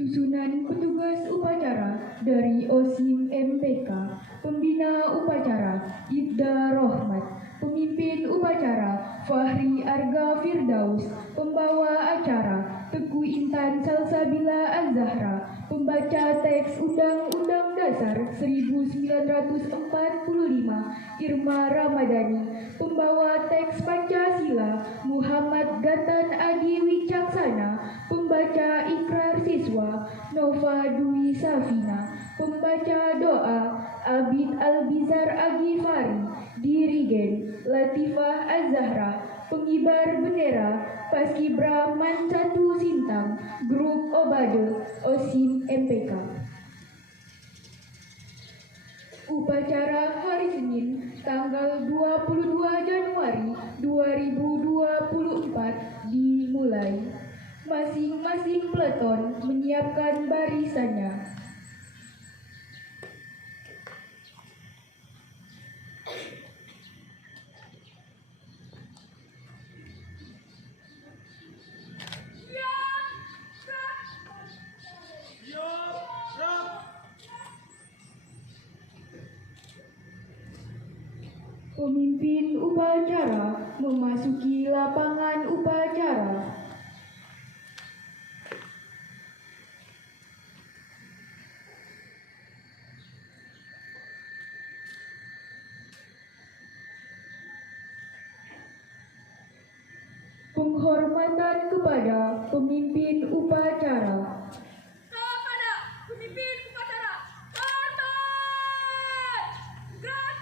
Susunan petugas upacara dari OSIM MPK, pembina upacara Ibda Rohmat, pemimpin upacara Fahri Arga Firdaus, pembawa acara Teguh Intan Salsabila Az-Zahra, pembaca teks Undang-Undang Dasar 1945 Irma Ramadhani, pembawa teks Pancasila Muhammad Gatan Adi Wicaksana, pembaca ikrar siswa Nova Dwi Safina, pembaca doa Abid Albizar Agifari, dirigen Latifah Az-Zahra, pengibar bendera Paskibra Mancatu Sintang, Grup Obade, OSIM MPK. Upacara hari Senin, tanggal 22 Januari 2024 dimulai. Masing-masing peleton menyiapkan barisannya. Pemimpin upacara memasuki lapangan upacara. Penghormatan kepada pemimpin upacara. Kepada pemimpin upacara, hormat! Gerak!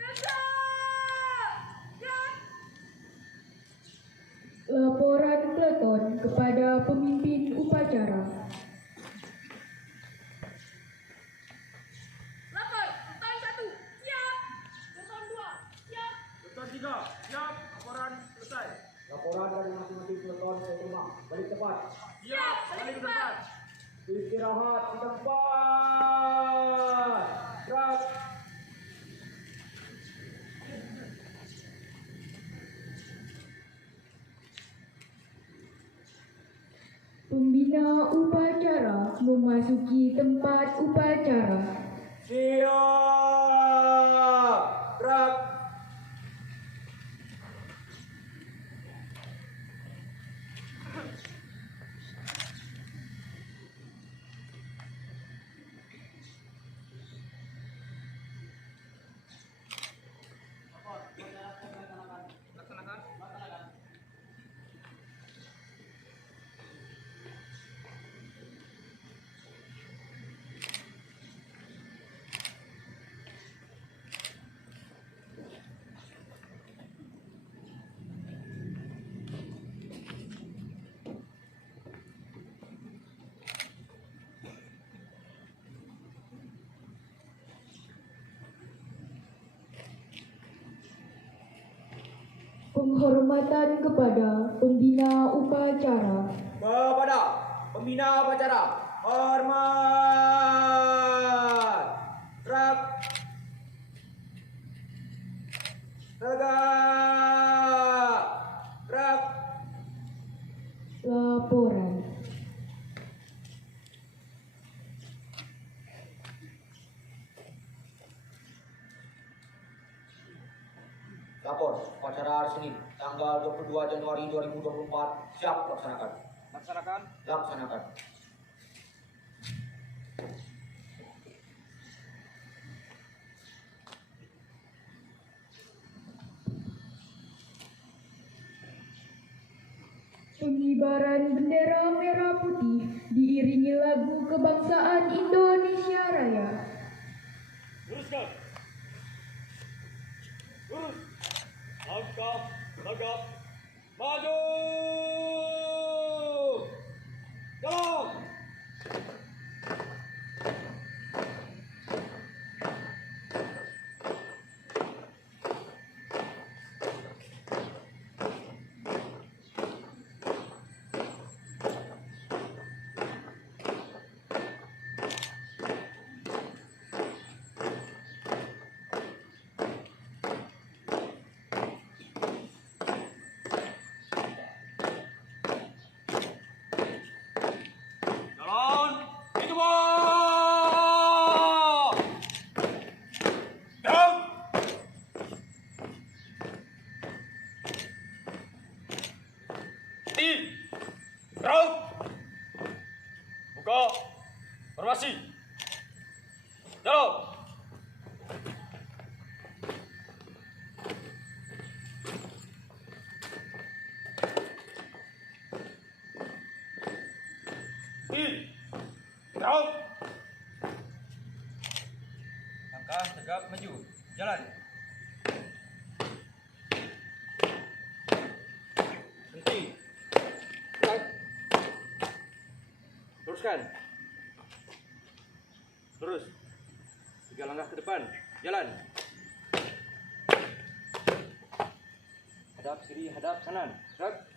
Tegak! Gerak! Laporan peleton kepada pemimpin upacara. Lapor, Peleton 1, siap! Peleton 2, siap! Peleton 3, siap. Laporan selesai. Laporan dari masing-masing peleton ke rumah. Balik tepat. Siap, balik ke tempat. Istirahat di tempat. Gerak. Pembina upacara memasuki tempat upacara. Siap. Gerak. Penghormatan kepada pembina upacara. Kepada pembina upacara. Hormat. Gerak. Tegak. Gerak. Laporan. Lapor, upacara hari Senin, tanggal 22 Januari 2024, siap laksanakan. Laksanakan. Laksanakan. Pengibaran bendera merah putih diiringi lagu kebangsaan Indonesia Raya. Luruskan. Lurus. Langkah tegap. Maju. Jalan. Jalan. Henti. Gerak. Teruskan. Terus. 3 langkah ke depan. Jalan. Hadap kiri, hadap kanan. Gerak.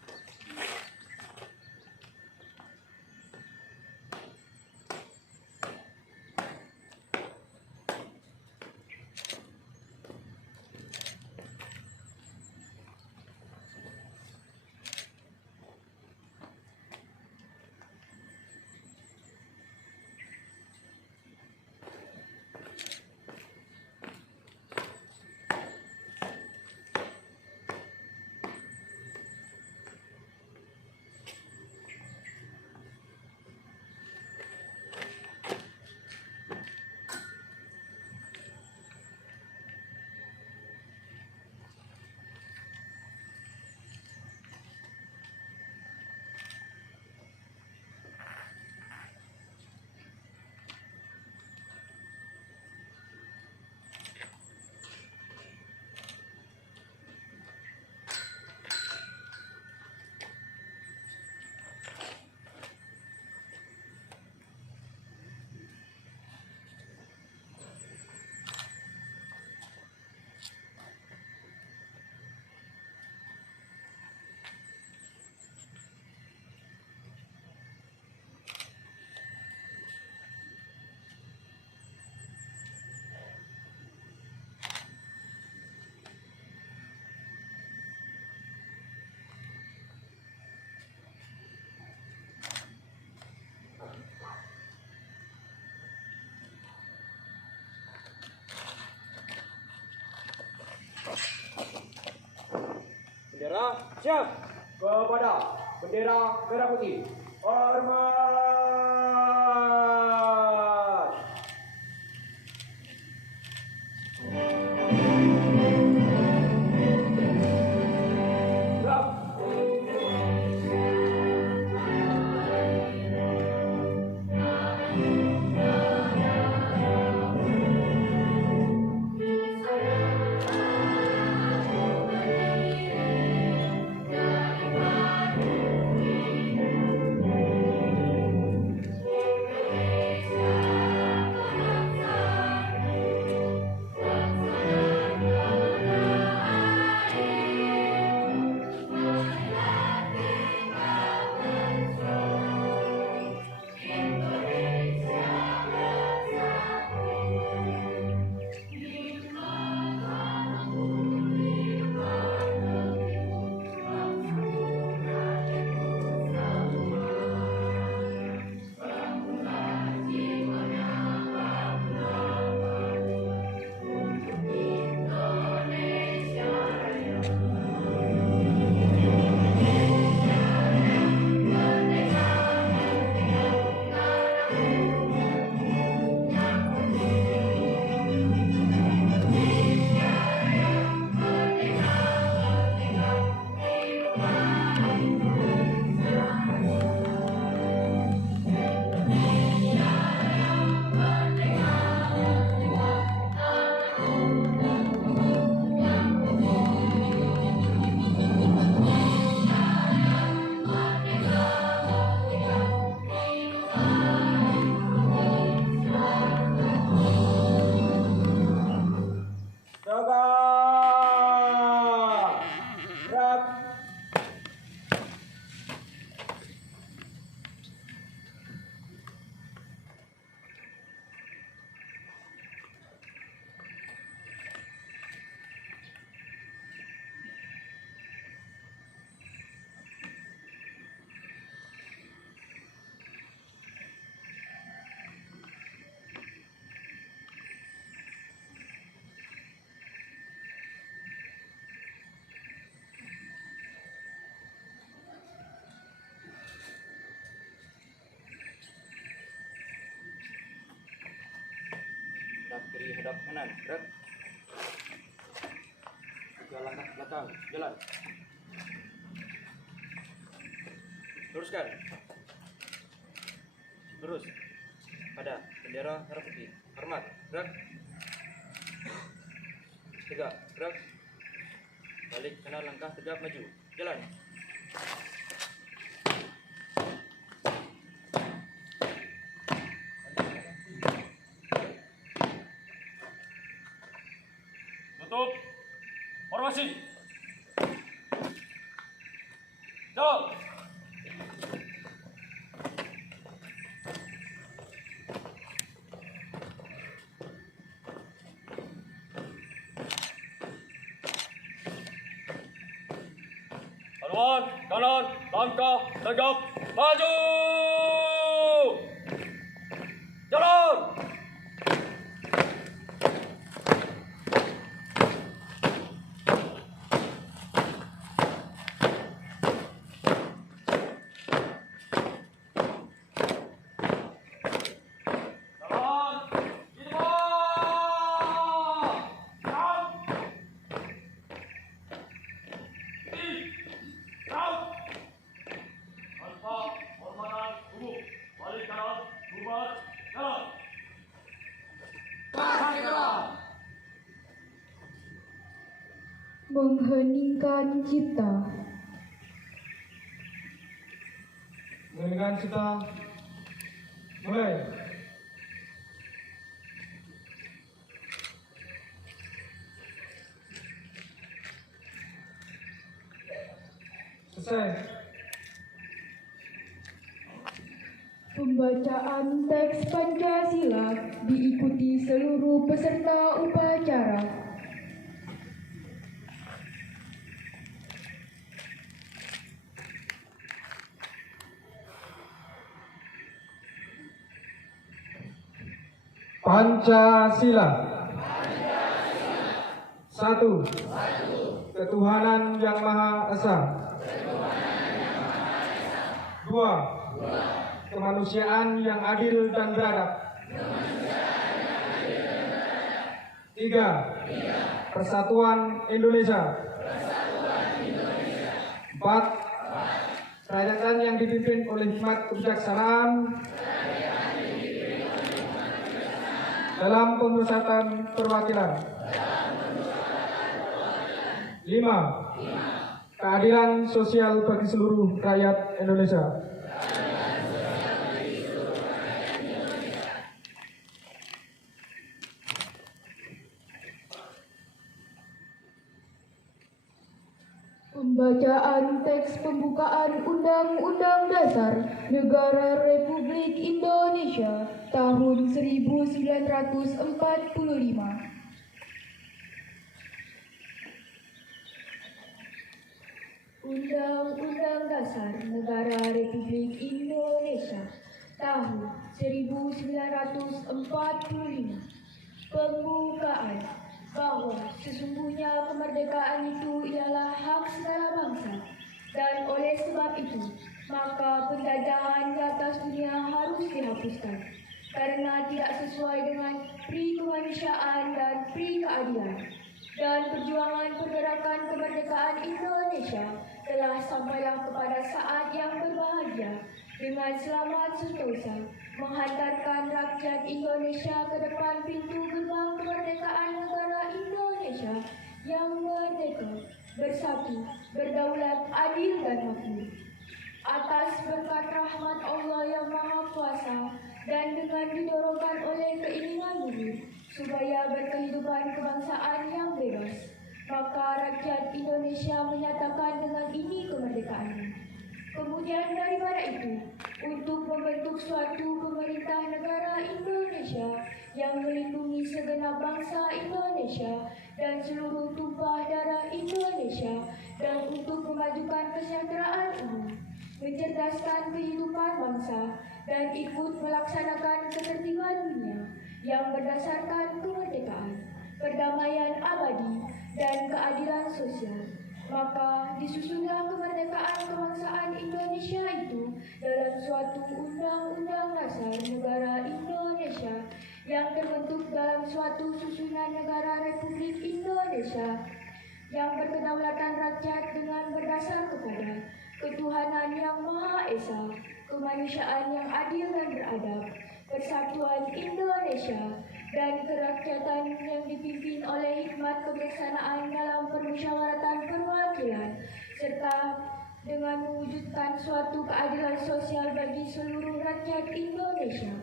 Bendera siap. Kepada bendera merah putih. Hormat. Gerak. Hadap kiri, hadap kanan. Gerak. 3 langkah ke belakang. Jalan. Teruskan. Terus. Pada bendera merah putih. Hormat. Gerak. Tegak, gerak. Balik kanan langkah tegap maju. Jalan. Tutup. Formasi. Jauh. Haluan, kanan, langkah, tegap, maju. Jalan. Jalan. Ini bawah. Jauh. Jauh. Alfa, hormatan, tubuh. Balik kanan, bubar, jalan. Mengheningkan cipta. Mengenai kita mulai. Selesai. Pembacaan teks Pancasila diikuti seluruh peserta upacara. Pancasila. Satu. Ketuhanan Yang Maha Esa. Dua. Kemanusiaan yang adil dan beradab. Tiga. Persatuan Indonesia. Empat. Kerajaan yang dipimpin oleh hikmat kebijaksanaan dalam pemusatan perwakilan. 5. Keadilan sosial bagi seluruh rakyat Indonesia. Pembacaan teks pembukaan Undang-Undang Dasar Negara Republik Indonesia tahun 1945. Undang-Undang Dasar Negara Republik Indonesia tahun 1945. Pembukaan bahwa sesungguhnya kemerdekaan itu ialah hak segala bangsa, dan oleh sebab itu maka penjajahan di atas dunia harus dihapuskan karena tidak sesuai dengan pri kemanusiaan dan pri keadilan. Dan perjuangan pergerakan kemerdekaan Indonesia telah sampailah kepada saat yang berbahagia dengan selamat sentosa menghantarkan rakyat Indonesia ke depan pintu gerbang kemerdekaan negara Indonesia yang merdeka, bersatu, berdaulat, adil dan makmur. Atas berkat rahmat Allah yang Maha Kuasa dan dengan didorongkan oleh keinginan luhur supaya berkehidupan kebangsaan yang bebas, maka rakyat Indonesia menyatakan dengan ini kemerdekaannya. Kemudian daripada itu, untuk membentuk suatu pemerintah negara Indonesia yang melindungi segenap bangsa Indonesia dan seluruh tumpah darah Indonesia, dan untuk memajukan kesejahteraan umum, mencerdaskan kehidupan bangsa, dan ikut melaksanakan ketertiban dunia yang berdasarkan kemerdekaan, perdamaian abadi, dan keadilan sosial. Maka disusunlah kemerdekaan kebangsaan Indonesia itu dalam suatu Undang-Undang Dasar Negara Indonesia yang terbentuk dalam suatu susunan negara Republik Indonesia yang berkedaulatan rakyat dengan berdasar kepada ketuhanan yang Maha Esa, kemanusiaan yang adil dan beradab, persatuan Indonesia, dan kerakyatan yang dipimpin oleh hikmat kebijaksanaan dalam permusyawaratan perwakilan, serta dengan mewujudkan suatu keadilan sosial bagi seluruh rakyat Indonesia.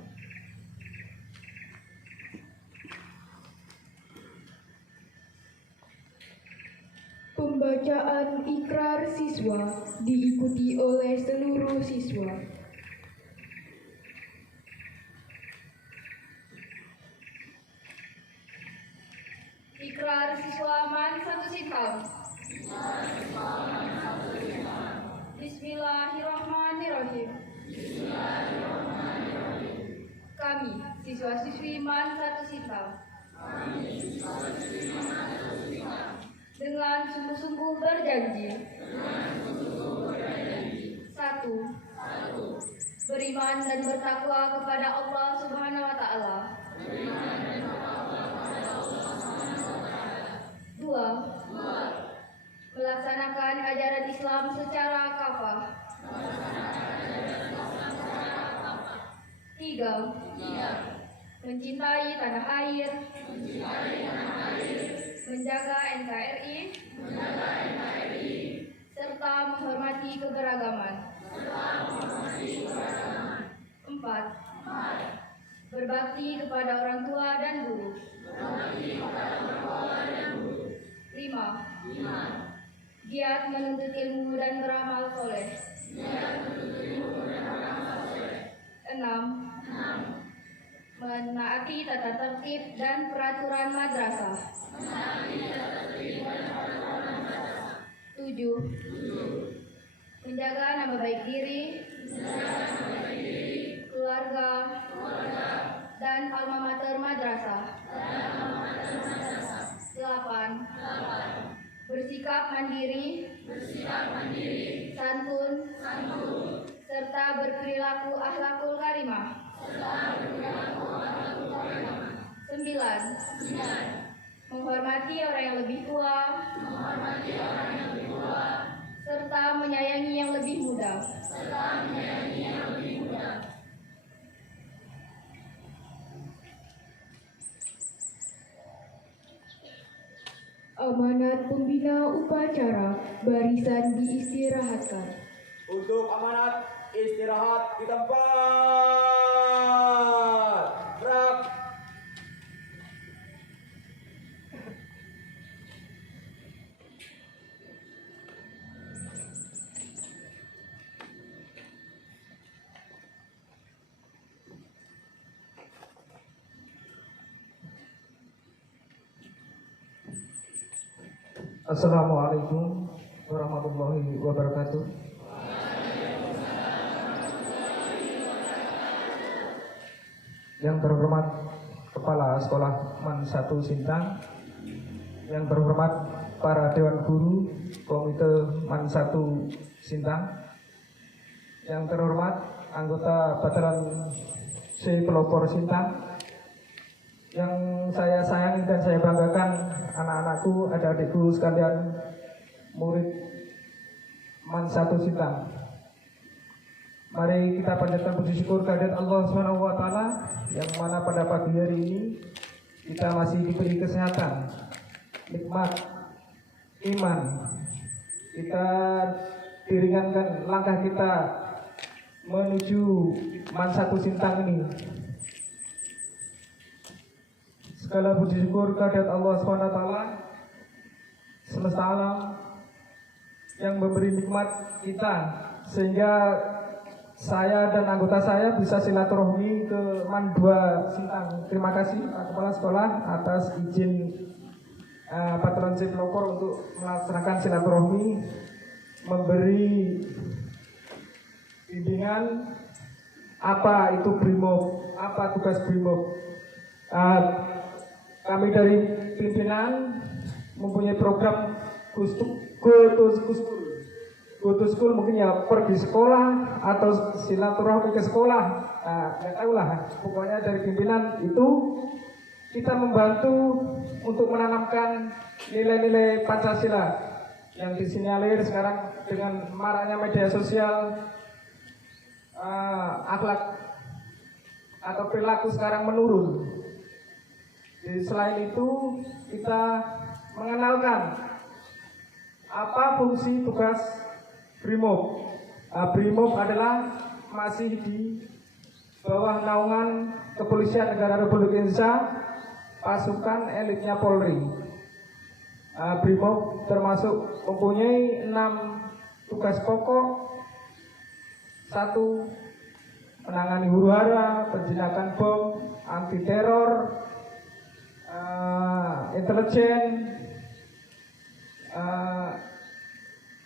Pembacaan ikrar siswa diikuti oleh seluruh siswa. Ikrar siswa Man 1 Sintam. Bismillahirrahmanirrahim. Kami, siswa-siswi Man 1 Sintam, dengan sungguh-sungguh berjanji. 1. Beriman dan bertakwa kepada Allah Subhanahu wa Ta'ala. 2. Melaksanakan ajaran Islam secara kafah. 3. Mencintai tanah air. Menjaga NKRI. Serta menghormati keberagaman. 4. Berbakti kepada orang tua dan guru. 5. Giat menuntut ilmu dan beramal soleh. 6. Menaati tata tertib dan peraturan madrasah. 7. Menjaga nama baik diri, keluarga, dan alma mater madrasah. 8. Bersikap mandiri, santun, serta berperilaku akhlakul karimah. 9. Menghormati orang yang lebih tua, serta menyayangi yang lebih muda. Amanat pembina upacara, barisan diistirahatkan. Untuk amanat istirahat di tempat. Gerak. Assalamualaikum warahmatullahi wabarakatuh. Yang terhormat Kepala Sekolah Man 1 Sintang, yang terhormat para Dewan Guru Komite Man 1 Sintang, yang terhormat anggota Bataran C Pelopor Sintang, yang saya sayangi dan saya banggakan, anak-anakku, adik-adikku sekalian, murid Man 1 Sintang. Mari kita panjatkan puji syukur kehadirat Allah Subhanahu wa Ta'ala, yang mana pada pagi hari ini kita masih diberi kesehatan, nikmat iman, kita diringankan langkah kita menuju Man 1 Sintang ini. Segala puji syukur kehadirat Allah SWT semesta alam yang memberi nikmat kita, sehingga saya dan anggota saya bisa silaturahmi ke Man 2 Sintang. Terima kasih Pak Kepala Sekolah atas izin Patron C Pelopor untuk melaksanakan silaturahmi, memberi bimbingan apa itu BRIMOB, apa tugas BRIMOB. Kami dari pimpinan mempunyai program Go to School, mungkin ya pergi sekolah atau silaturahmi ke sekolah, nggak tahu lah. Pokoknya dari pimpinan itu kita membantu untuk menanamkan nilai-nilai Pancasila yang disinyalir sekarang dengan maraknya media sosial, akhlak atau perilaku sekarang menurun. Jadi selain itu kita mengenalkan apa fungsi tugas BRIMOB. BRIMOB adalah masih di bawah naungan Kepolisian Negara Republik Indonesia, pasukan elitnya Polri. BRIMOB termasuk mempunyai 6 tugas pokok. 1. Menangani huru-hara, penjinakan bom, anti teror, intelijen,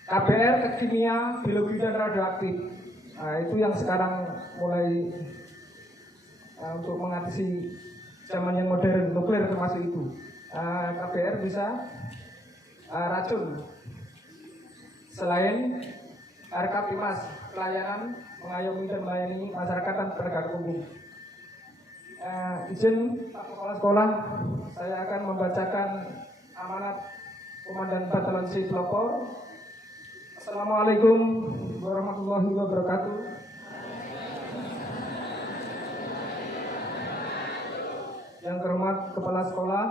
KBR, kimia, biologi dan radioaktif. Itu yang sekarang mulai untuk mengatasi zaman yang modern, nuklir termasuk itu. KBR bisa racun. Selain RKPIMAS, pelayanan mengayomi dan melayani masyarakat dan penegak hukum. Izin Pak Kepala Sekolah, saya akan membacakan amanat Komandan Batalan C Pelopor. Assalamualaikum warahmatullahi wabarakatuh. Yang terhormat Kepala Sekolah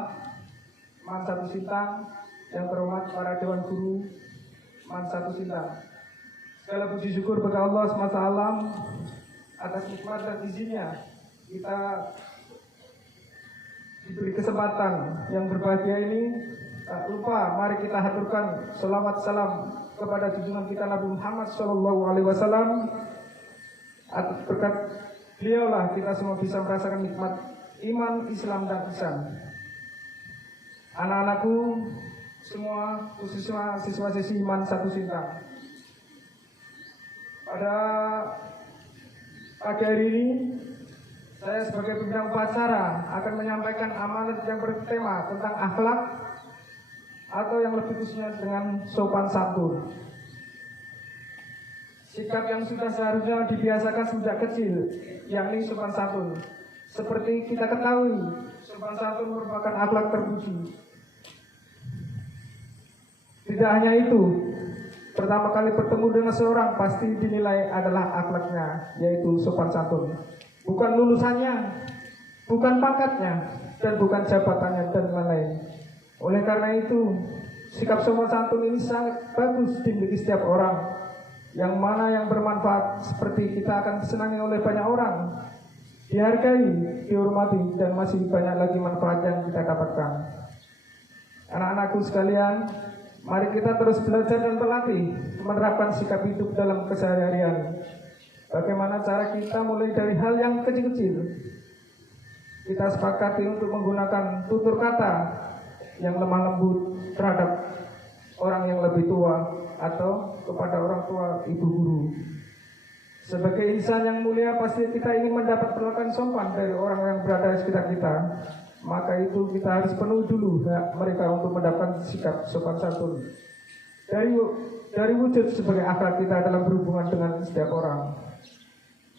Man 1 Sintang, yang terhormat para Dewan Guru Man 1 Sintang. Segala puji syukur kepada Allah SWT atas nikmat dan izinnya kita diberi kesempatan yang berbahagia ini. Tak lupa mari kita haturkan selawat salam kepada junjungan kita Nabi Muhammad SAW. Atas berkat beliaulah kita semua bisa merasakan nikmat iman, Islam dan ihsan. Anak-anakku semua, khususnya siswa-siswi Man 1 Sintang, pada pagi hari ini saya sebagai pimpinan upacara akan menyampaikan amanat yang bertema tentang akhlak, atau yang lebih khususnya dengan sopan santun. Sikap yang sudah seharusnya dibiasakan sejak kecil, yakni sopan santun. Seperti kita ketahui, sopan santun merupakan akhlak terpuji. Tidak hanya itu, pertama kali bertemu dengan seorang pasti dinilai adalah akhlaknya, yaitu sopan santun. Bukan lulusannya, bukan pangkatnya, dan bukan jabatannya dan lain-lain. Oleh karena itu, sikap sopan santun ini sangat bagus dimiliki setiap orang. Yang mana yang bermanfaat, seperti kita akan disenangi oleh banyak orang, dihargai, dihormati, dan masih banyak lagi manfaat yang kita dapatkan. Anak-anakku sekalian, mari kita terus belajar dan berlatih menerapkan sikap hidup dalam keseharian. Bagaimana cara kita mulai dari hal yang kecil-kecil. Kita sepakati untuk menggunakan tutur kata yang lemah lembut terhadap orang yang lebih tua atau kepada orang tua ibu guru. Sebagai insan yang mulia, pasti kita ingin mendapat perlakuan sopan dari orang yang berada di sekitar kita. Maka itu kita harus penuhi dulu hak mereka untuk mendapatkan sikap sopan santun. Dari wujud sebagai akhlak kita dalam berhubungan dengan setiap orang.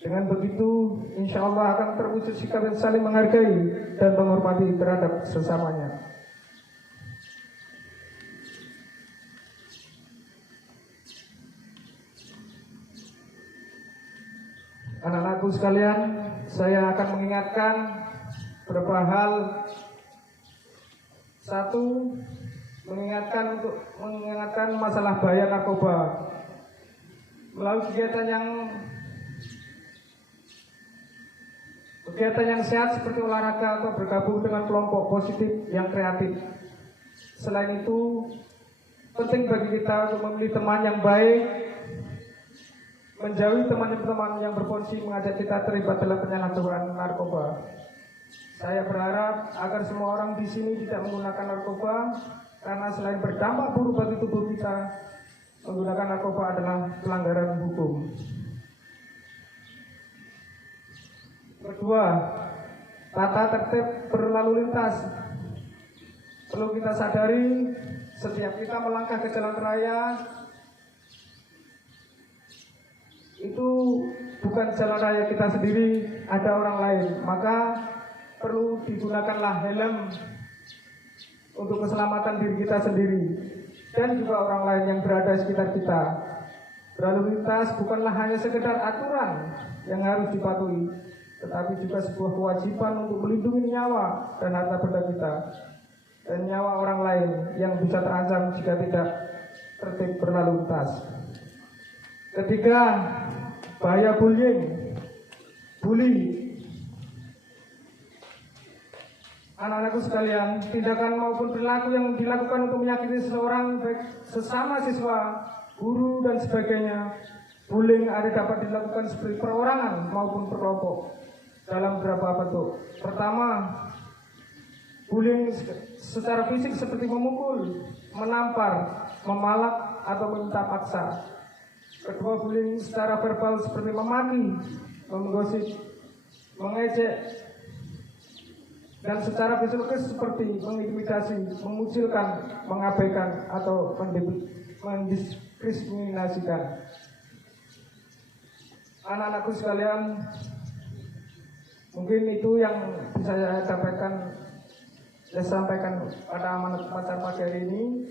Dengan begitu, insya Allah akan terwujud sikap yang saling menghargai dan menghormati terhadap sesamanya. Anak-anakku sekalian, saya akan mengingatkan beberapa hal. 1, mengingatkan masalah bahaya narkoba. Melalui kegiatan yang sehat seperti olahraga atau bergabung dengan kelompok positif yang kreatif. Selain itu, penting bagi kita untuk memilih teman yang baik, menjauhi teman-teman yang berpotensi mengajak kita terlibat dalam penyalahgunaan narkoba. Saya berharap agar semua orang di sini tidak menggunakan narkoba, karena selain berdampak buruk bagi tubuh kita, menggunakan narkoba adalah pelanggaran hukum. Kedua, tata tertib berlalu lintas. Perlu kita sadari, setiap kita melangkah ke jalan raya, itu bukan jalan raya kita sendiri, ada orang lain. Maka perlu digunakanlah helm untuk keselamatan diri kita sendiri dan juga orang lain yang berada di sekitar kita. Berlalu lintas bukanlah hanya sekedar aturan yang harus dipatuhi, tetapi juga sebuah kewajiban untuk melindungi nyawa dan harta benda kita dan nyawa orang lain yang bisa terancam jika tidak tertib berlalu lintas. Ketiga, bahaya bullying. Anak-anakku sekalian, tindakan maupun perilaku yang dilakukan untuk menyakiti seseorang, baik sesama siswa, guru, dan sebagainya, bullying ada dapat dilakukan seperti perorangan maupun berkelompok dalam beberapa bentuk. Pertama, bullying secara fisik seperti memukul, menampar, memalak, atau meminta paksa. Kedua, bullying secara verbal seperti memaki, menggosip, mengejek, dan secara psikologis seperti mengintimidasi, mengucilkan, mengabaikan, atau mendiskriminasikan. Anak-anakku sekalian, mungkin itu yang bisa saya sampaikan pada amanat upacara pagi hari ini.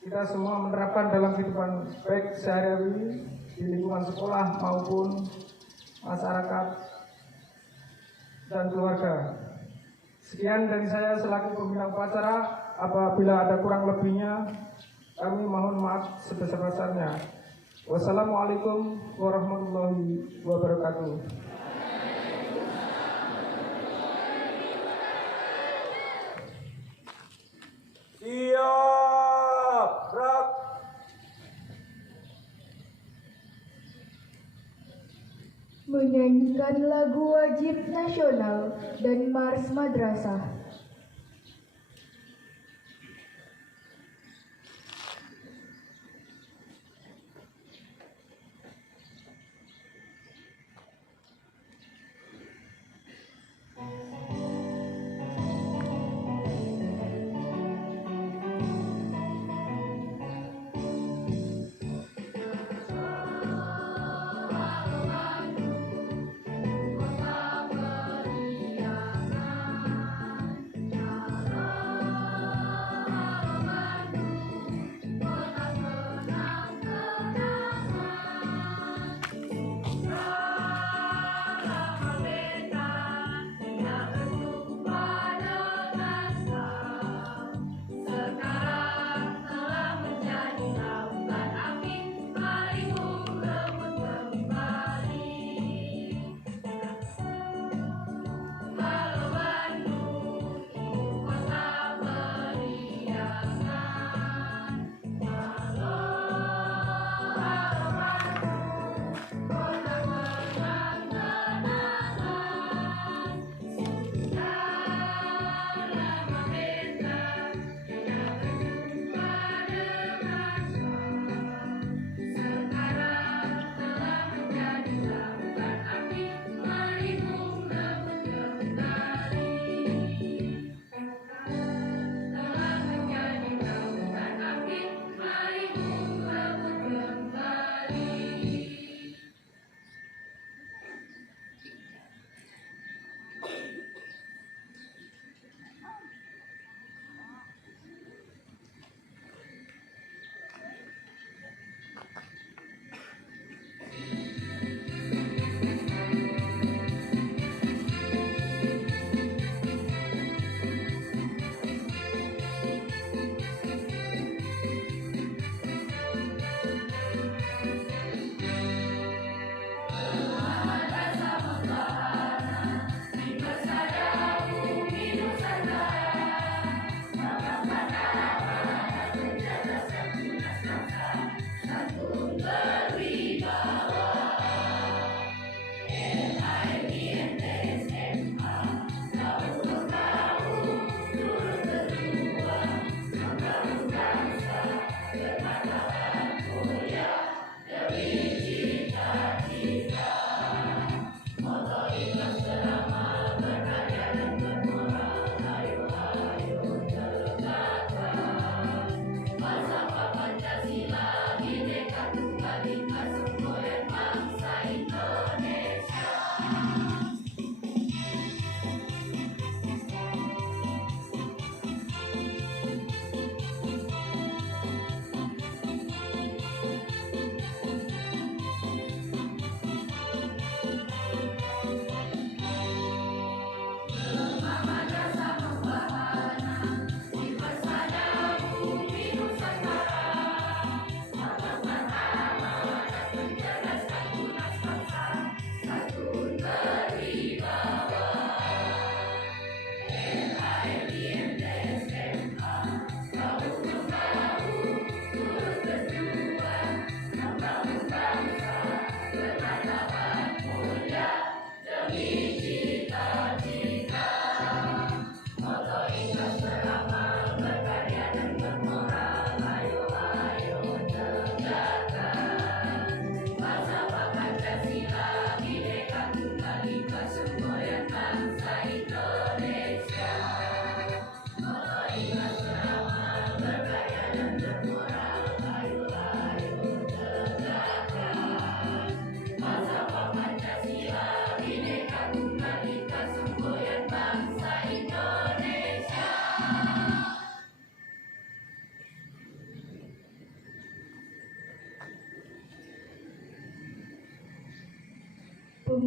Kita semua menerapkan dalam kehidupan baik sehari-hari di lingkungan sekolah maupun masyarakat dan keluarga. Sekian dari saya selaku pembina upacara. Apabila ada kurang lebihnya, kami mohon maaf sebesar-besarnya. Wassalamualaikum warahmatullahi wabarakatuh. Siap, gerak. Menyanyikan lagu wajib nasional dan Mars Madrasah.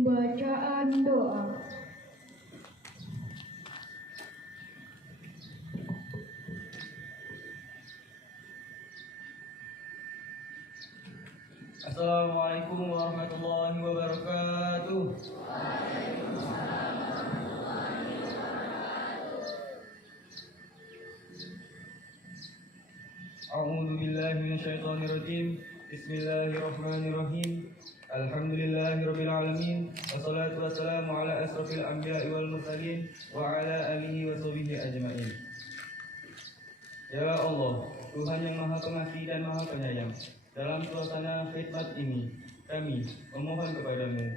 Pembacaan doa. Assalamualaikum warahmatullahi wabarakatuh. A'udzu billahi minasyaitonir rajim. Bismillahirrahmanirrahim. Alhamdulillahirabbil alamin. Wassalatu wassalamu ala asrofil anbiya'i wal mursalin wa ala alihi wa sahbihi ajmain. Ya Allah, Tuhan yang Maha Pengasih dan Maha Penyayang, dalam suasana khidmat ini, kami memohon kepadamu,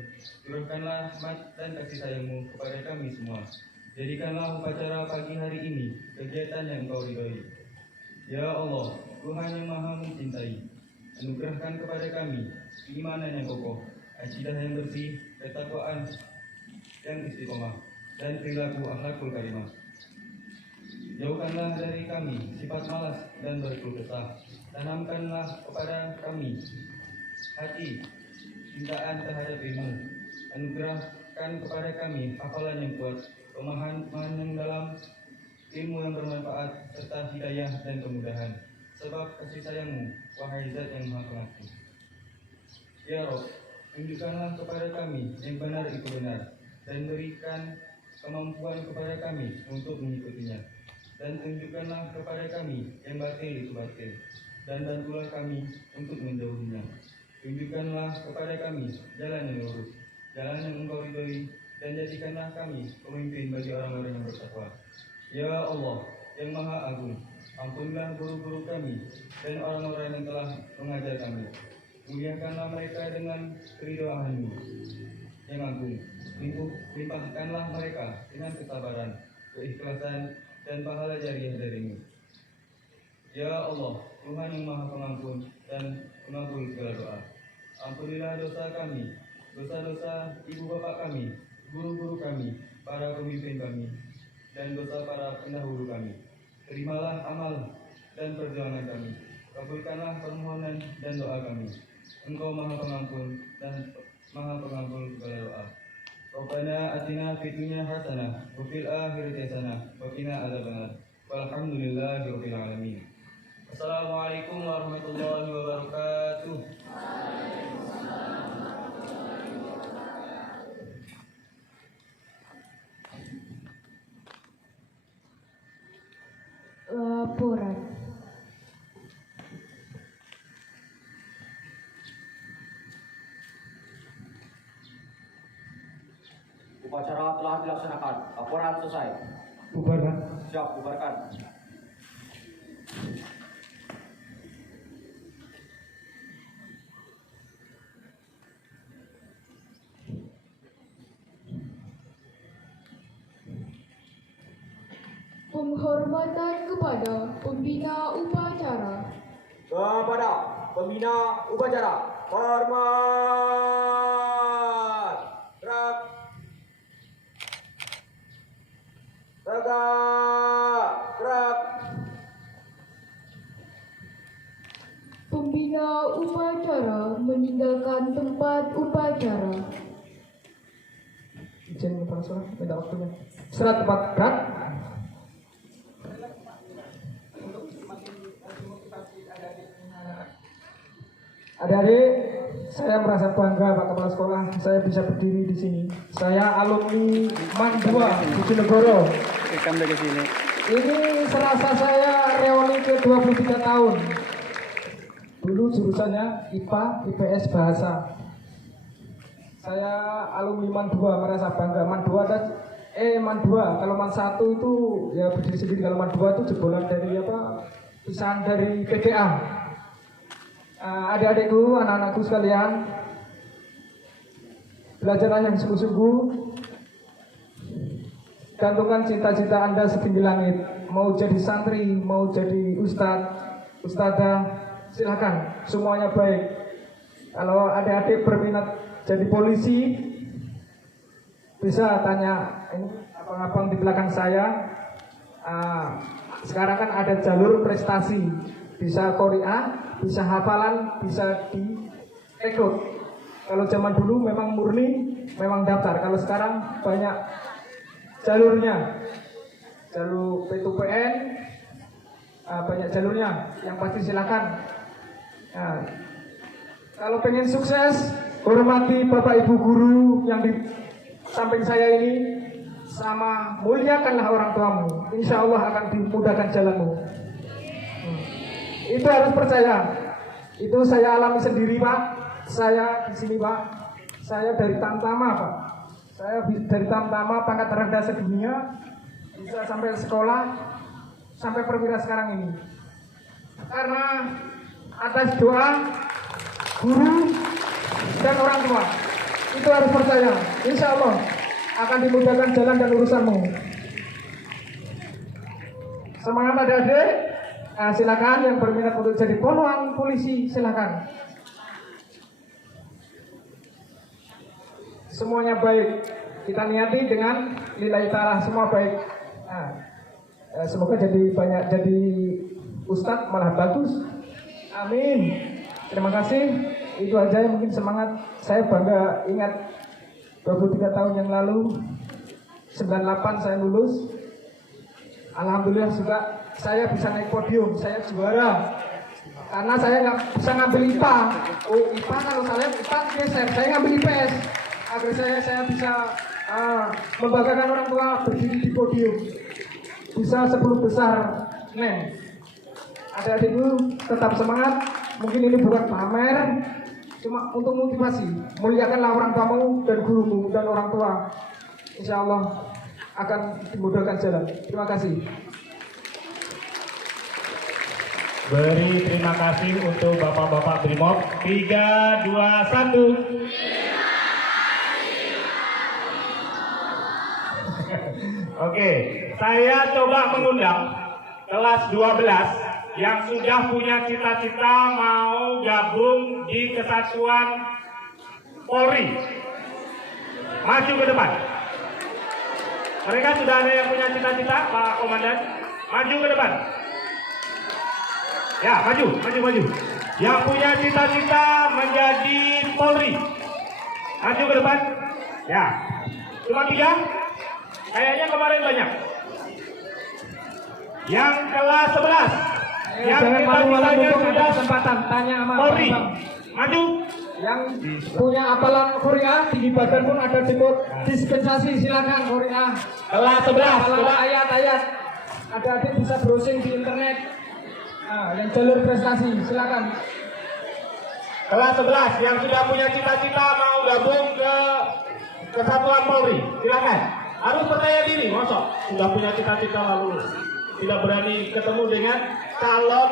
curahkanlah rahmat dan kasih sayangmu kepada kami semua. Jadikanlah upacara pagi hari ini kegiatan yang Engkau ridhoi. Ya Allah, Tuhan yang Maha Mencintai, anugerahkan kepada kami keimanan yang kokoh, akidah yang bersih, ketakwaan yang istiqomah, dan perilaku akhlakul karimah. Jauhkanlah dari kami sifat malas dan berkeluh kesah. Tanamkanlah kepada kami hati cintaan terhadap ilmu. Anugerahkan kepada kami hafalan yang kuat, pemahaman yang dalam, ilmu yang bermanfaat, serta hidayah dan kemudahan. Sebab kasih sayangmu, wahai Zat yang Maha Pengasih. Ya Rob, tunjukkanlah kepada kami yang benar itu benar, dan berikan kemampuan kepada kami untuk mengikutinya. Dan tunjukkanlah kepada kami yang batil itu batil, dan bantulah kami untuk menjauhinya. Tunjukkanlah kepada kami jalan yang lurus, jalan yang Engkau ridhoi, dan jadikanlah kami pemimpin bagi orang-orang yang bertakwa. Ya Allah, yang Maha Agung, ampunilah guru-guru kami dan orang-orang yang telah mengajar kami. Muliakanlah mereka dengan keridhaan-Mu yang agung. Limpahkanlah mereka dengan kesabaran, keikhlasan, dan pahala jariah dari-Mu. Ya Allah, Tuhan yang Maha Pengampun dan pengabul segala doa, ampunilah dosa kami, dosa-dosa ibu bapak kami, guru-guru kami, para pemimpin kami, dan dosa para pendahulu kami. Terimalah amal dan perjuangan kami, kabulkanlah permohonan dan doa kami. Engkau Maha Pengampun dan Maha Pengabul segala doa. Rabbana atina fid dunya hasanah wa fil akhirati hasanah wa qina adzabannar. Walhamdulillahirabbil alamin. Assalamualaikum warahmatullahi wabarakatuh. Laporan. Upacara telah dilaksanakan. Laporan selesai. Bubarkan. Siap, bubarkan. Penghormatan kepada pembina upacara. Kepada pembina upacara, hormat. Gerak. Tegak. Gerak. Pembina upacara meninggalkan tempat upacara. Izin Kepala Sekolah, minta waktunya. Serat tempat gerak. Adik-adik, saya merasa bangga Pak Kepala Sekolah, saya bisa berdiri di sini. Saya alumni MAN 2 Bojonegoro. Rekam dari sini. Ini serasa saya reuni ke 23 tahun. Dulu jurusannya IPA, IPS, Bahasa. Saya alumni MAN 2, merasa bangga. MAN 2 dan MAN 2. Kalau MAN 1 itu ya berdiri sendiri. Kalau MAN 2 itu jebolan dari pisahan dari PDA. Adik-adikku, anak-anakku sekalian, belajarlah yang sungguh-sungguh, gantungkan cita-cita Anda setinggi langit. Mau jadi santri, mau jadi ustadzah, silakan, semuanya baik. Kalau adik-adik berminat jadi polisi, bisa tanya ini abang-abang di belakang saya. Sekarang kan ada jalur prestasi, bisa Korea, bisa hafalan, bisa direkrut. Kalau zaman dulu memang murni memang daftar. Kalau sekarang banyak jalurnya, jalur P2PN, banyak jalurnya. Yang pasti silakan. Nah, kalau pengen sukses, hormati Bapak Ibu guru yang di samping saya ini, sama muliakanlah orang tuamu. Insya Allah akan dimudahkan jalanmu. Itu harus percaya. Itu saya alami sendiri, Pak. Saya di sini, Pak. Saya dari Tamtama, Pak. Saya dari Tamtama, pangkat terendah sedunia, bisa sampai sekolah, sampai perwira sekarang ini. Karena atas doa guru dan orang tua. Itu harus percaya. Insya Allah akan dimudahkan jalan dan urusanmu. Semangat adik-adik. Silakan yang berminat untuk jadi poluan polisi, silakan. Semuanya baik. Kita niati dengan lillahi ta'ala, semua baik. Semoga jadi ustadz malah bagus. Amin. Terima kasih. Itu aja yang mungkin semangat. Saya bangga ingat 23 tahun yang lalu 98 saya lulus. Alhamdulillah juga saya bisa naik podium, saya juara. Karena saya nggak bisa ngambil IPA. Oh IPA kalau saya IPA geser, saya ngambil IPS. Agar saya bisa membanggakan orang tua berdiri di podium. Bisa 10 besar, men. Adik-adikku tetap semangat. Mungkin ini bukan pamer, cuma untuk motivasi. Muliakanlah orang tuamu dan gurumu dan orang tua. Insya Allah akan dimudahkan jalan. Terima kasih. Beri terima kasih untuk Bapak-Bapak Brimob. 3, 2, 1. Oke, saya coba mengundang kelas 12 yang sudah punya cita-cita mau gabung di Kesatuan Polri. Maju ke depan. Mereka sudah ada yang punya cita-cita, Pak Komandan. Maju ke depan. Ya, maju. Yang punya cita-cita menjadi Polri. Maju ke depan. Ya. Cuma 3? Kayaknya kemarin banyak. Yang kelas 11. Yang cita-citanya sudah kesempatan tanya sama Polri. Bang. Maju. Yang punya hafalan Korea, tinggi badan pun ada dispensasi, silakan Korea. Kelas 11. Kalau ayat-ayat, adik-adik bisa browsing di internet. Yang jalur prestasi, silakan. Kelas 11 yang sudah punya cita-cita mau gabung ke Kesatuan Polri, silakan. Harus percaya diri, mosok sudah punya cita-cita lalu tidak berani ketemu dengan calon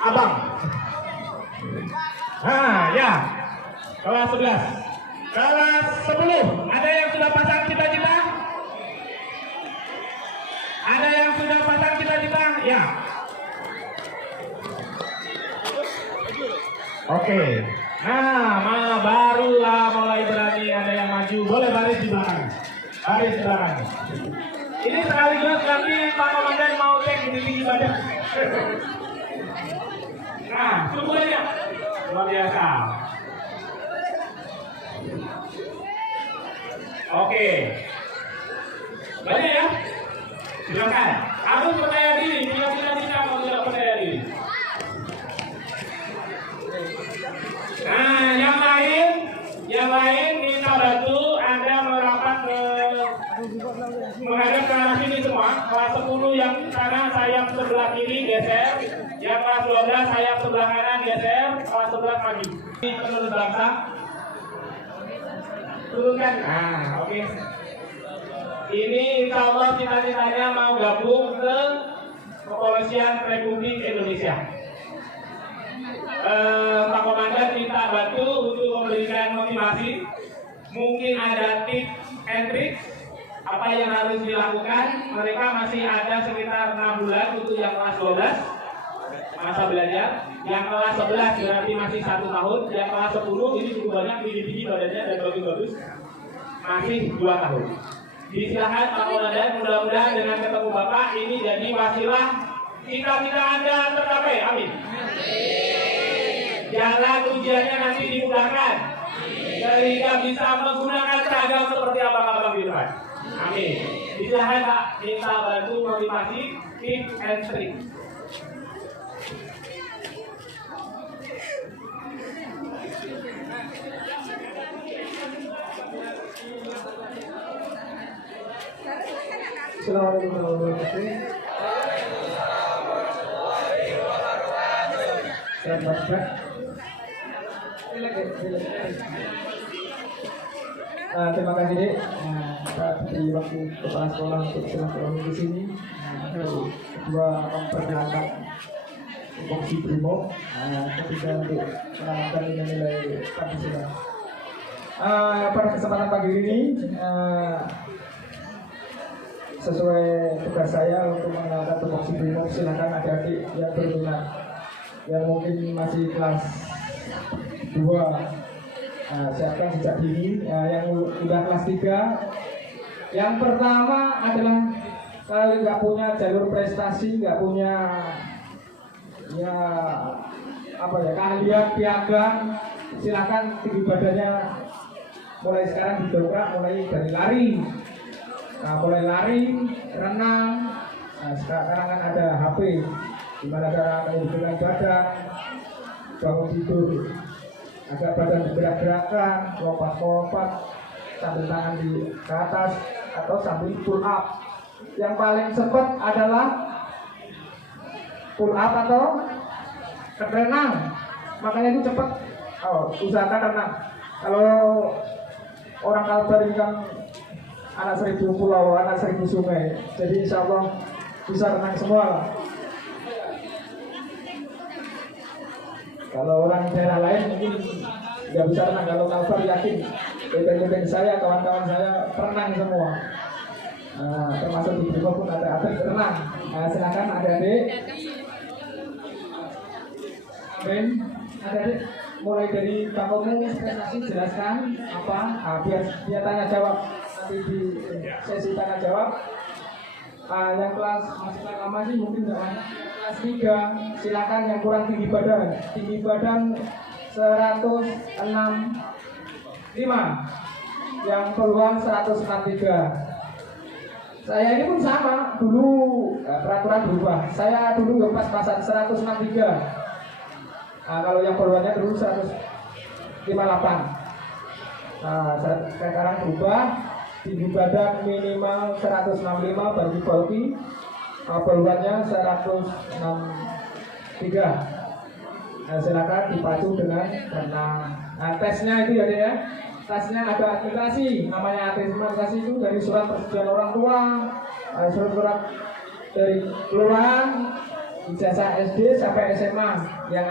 abang. Ya. Kelas 11. Kelas 10. Ada yang sudah pasang cita-cita? Ada yang sudah pasang cita-cita? Ya. Oke. Nah, barulah mulai berani ada yang maju. Boleh baris di belakang. Baris di belakang. Ini sekaligus nanti Pak Komandan mau cek di tinggi badan. Nah, semuanya luar biasa. Oke. Banyak ya? Silakan. Harus percaya diri. Bila cita-cita mau tidak percaya diri. Nah, yang lain minta bantu Anda merapat ke menghadap ke arah sini semua. Kelas 10 yang sana sayap sebelah kiri geser, yang kelas 12 sayap sebelah kanan geser, kelas 11 maju. Ini penulis bangsa. Turunkan. Oke. Ini insya Allah cita-citanya mau gabung ke Kepolisian Republik Indonesia. Pak Komandan minta bantu untuk memberikan motivasi. Mungkin ada tips and tricks apa yang harus dilakukan. Mereka masih ada sekitar 6 bulan untuk yang kelas 12 masa belajar. Yang kelas 11 berarti masih 1 tahun. Yang kelas 10 ini cukup banyak, tinggi badannya dan bagus-bagus, masih 2 tahun. Silakan Pak Komandan, mudah-mudahan dengan ketemu Bapak ini jadi wasilah cita-cita Anda tercapai. Amin. Jalan ujiannya nanti dimudahkan. sehingga bisa menggunakan seragam seperti abang-abang di depan. Amin. Silahkan Pak, kita bantu motivasi tips and tricks. Assalamualaikum warahmatullahi wabarakatuh. Selamat pagi. Terima kasih Dek, Pak diberi waktu kepala sekolah untuk silaturahmi di sini. Kedua memperkenalkan Fungsi Brimo, ketika untuk menanamkan nilai Pancasila. Pada kesempatan pagi ini, sesuai tugas saya untuk mengenalkan tupoksi Brimo, silakan adik-adik yang berminat, yang mungkin masih kelas 2, siapkan sejak dini. Yang sudah kelas 3, yang pertama adalah kalau nggak punya jalur prestasi, nggak punya keahlian piagam, silakan tinggi badannya mulai sekarang didongkrak, mulai dari lari. Mulai lari, renang. Sekarang kan ada HP, dimana cara menghidupkan badan, bangun tidur, agak badan bergerak-gerakan, lompat-lompat, sambil tangan di ke atas atau sambil pull up. Yang paling cepat adalah pull up atau renang, makanya itu cepat. Usahakan renang. Kalau orang Kalbar ini kan anak 1000 pulau, anak 1000 sungai, jadi insya Allah bisa renang semua lah. Kalau orang daerah lain mungkin nggak bisa renang. Kalau Kalbar yakin, bebek-bebek saya, kawan-kawan saya renang semua. Termasuk di Brimo pun ada atlet renang. Silakan adik-adik. Amin. Adik-adik, mulai dari kamu prestasi jelaskan apa, biar tanya jawab nanti di sesi tanya jawab. Yang kelas masih lama sih mungkin nggak banyak. Kelas 3, silakan yang kurang tinggi badan 165, yang peluang 163. Saya ini pun sama, dulu peraturan berubah. Saya dulu pas-pasan 163. Kalau yang peluangnya dulu 158. Sekarang berubah, tinggi badan minimal 165 bagi Polki, peluangnya 163. Silakan dipacu dengan renang. Tesnya itu ya, tesnya ada administrasi, namanya administrasi itu dari surat persetujuan orang tua, surat-surat dari kelurahan, ijazah SD sampai SMA yang